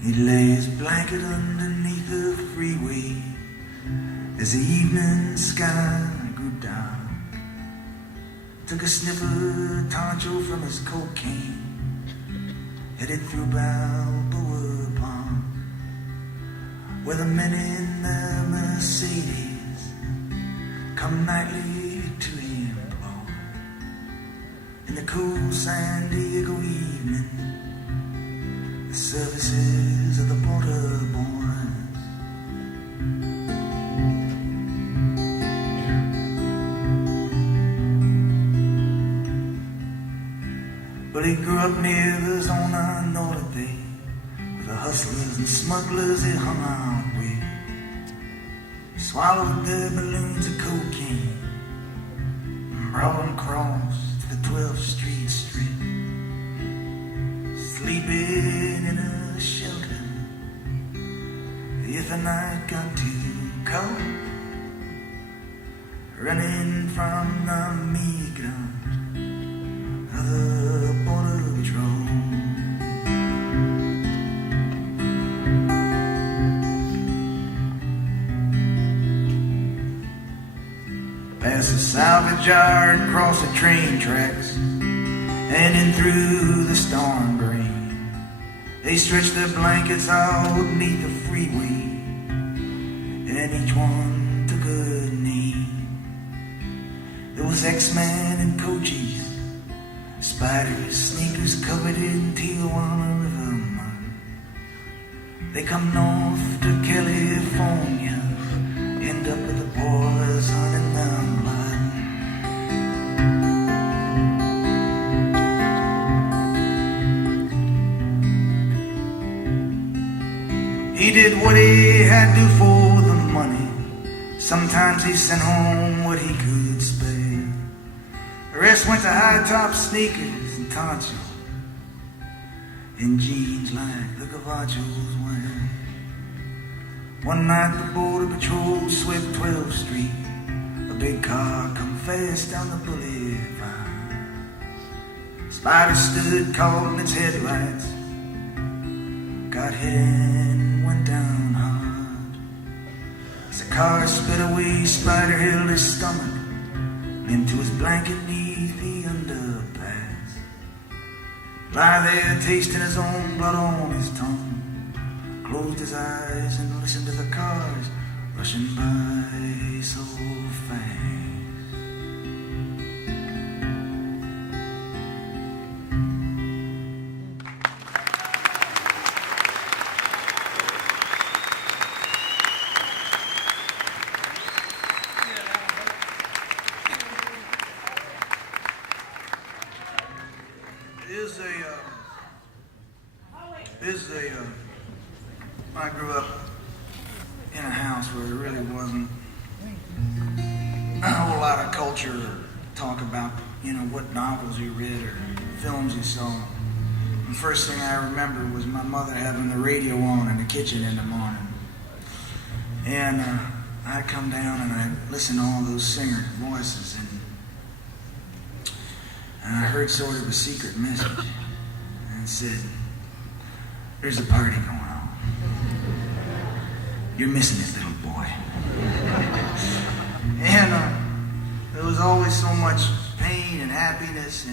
He lay his blanket underneath the freeway as the evening sky grew dark. Took a sniff of tonto from his cocaine, headed through Balboa Park, where the men in their Mercedes come nightly to employ. In the cool San Diego evening, the services of the border boys. But he grew up near the zona norte, where the hustlers and smugglers he hung out with swallowed their balloons of cocaine and brought them across to the 12th Street Strip, sleeping in a shelter if the night got too cold, running from the migrants of the border patrol. Past the salvage yard, across the train tracks, and in through the storm drain. They stretched their blankets out beneath the freeway, and each one took a name. There was X-Man and Cochise, spiders, sneakers covered in Tijuana River mud. They come north to California, end up with the poison in their blood. He did what he had to for the money. Sometimes he sent home what he could spare. The rest went to high-top sneakers and tonto, in jeans like the Gavachos wear. One night the border patrol swept 12th Street. A big car come fast down the boulevard. Spider stood caught in its headlights, got hit and went down hard. As the car sped away, Spider held his stomach into his blanket neath the underpass. Lie there tasting his own blood on his tongue, closed his eyes and listened to the cars rushing by so fast. I grew up in a house where there really wasn't a whole lot of culture or talk about, what novels you read or films you saw. The first thing I remember was my mother having the radio on in the kitchen in the morning. And I'd come down and I'd listen to all those singers' voices, and I heard sort of a secret message. And it said, "There's a party going on. You're missing it, little boy." And there was always so much pain and happiness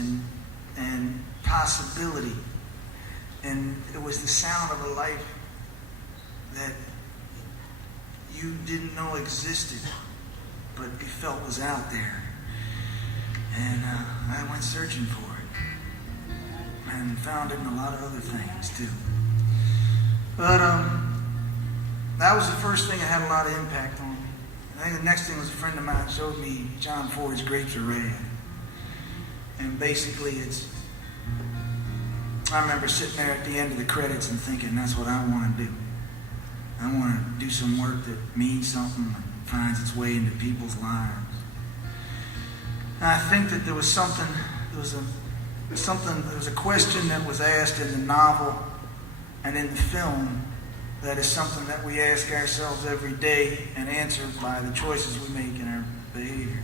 and possibility. And it was the sound of a life that you didn't know existed, but you felt was out there. And I went searching for it and found it in a lot of other things too. But that was the first thing that had a lot of impact on me. I think the next thing was a friend of mine showed me John Ford's Grapes of Red. And basically I remember sitting there at the end of the credits and thinking, that's what I want to do. I want to do some work that means something and finds its way into people's lives. And I think that there was a question that was asked in the novel and in the film that is something that we ask ourselves every day and answer by the choices we make in our behavior.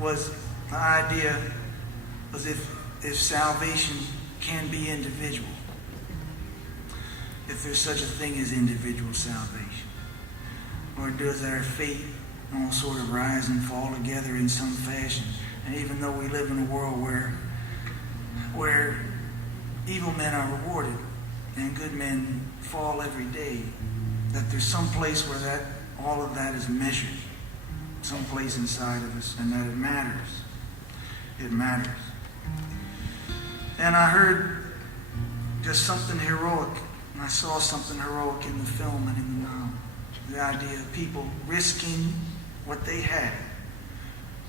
Was the idea was if salvation can be individual, if there's such a thing as individual salvation, or does our fate all sort of rise and fall together in some fashion? And even though we live in a world where evil men are rewarded and good men fall every day, that there's some place where that all of that is measured, some place inside of us, and that it matters. It matters. And I heard just something heroic, and I saw something heroic in the film and in the novel. The idea of people risking what they had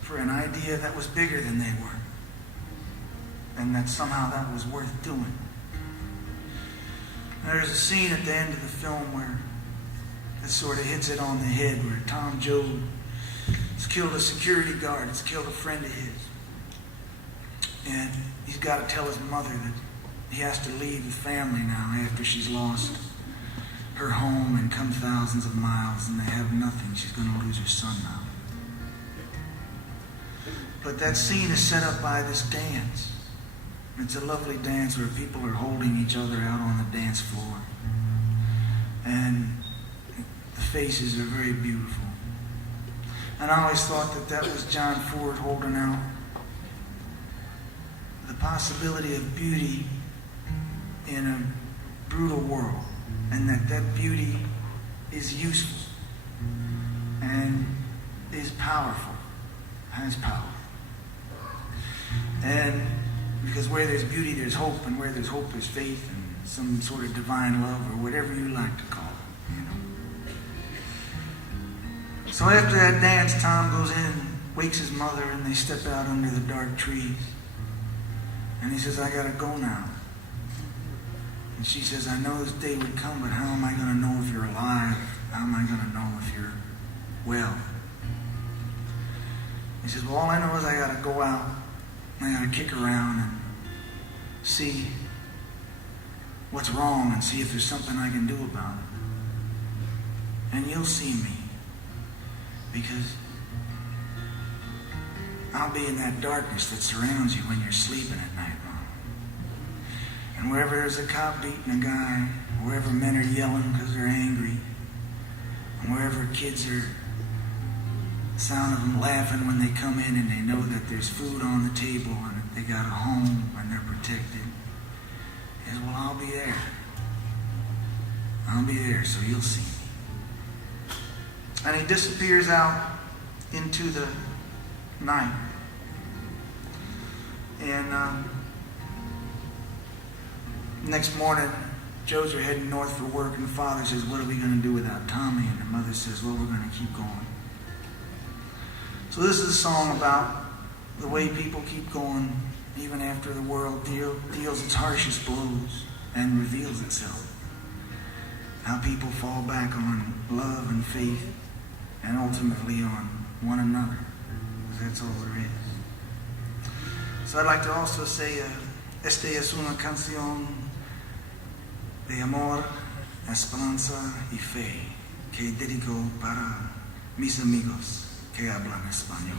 for an idea that was bigger than they were, and that somehow that was worth doing. There's a scene at the end of the film where it sort of hits it on the head, where Tom Joad has killed a security guard, has killed a friend of his. And he's got to tell his mother that he has to leave the family now after she's lost her home and come thousands of miles and they have nothing. She's going to lose her son now. But that scene is set up by this dance. It's a lovely dance where people are holding each other out on the dance floor. And the faces are very beautiful. And I always thought that that was John Ford holding out the possibility of beauty in a brutal world, and that beauty is useful and is powerful, has power. And because where there's beauty, there's hope, and where there's hope, there's faith, and some sort of divine love, or whatever you like to call it, you know. So after that dance, Tom goes in, wakes his mother, and they step out under the dark trees. And he says, I gotta go now. And she says, I know this day would come, but how am I gonna know if you're alive? How am I gonna know if you're well? He says, well, all I know is I gotta go out, I gotta kick around and see what's wrong and see if there's something I can do about it. And you'll see me, because I'll be in that darkness that surrounds you when you're sleeping at night, Mom. And wherever there's a cop beating a guy, wherever men are yelling because they're angry, and wherever kids are, the sound of them laughing when they come in and they know that there's food on the table and that they got a home and they're protected, is, well, I'll be there. I'll be there, so you'll see me. And he disappears out into the night. And next morning, Joes are heading north for work, and the father says, what are we going to do without Tommy? And the mother says, well, we're going to keep going. So this is a song about the way people keep going even after the world deals its harshest blows and reveals itself. How people fall back on love and faith and ultimately on one another. That's all there is. So I'd like to also say, esta es una canción de amor, esperanza y fe que dedico para mis amigos que hablan español.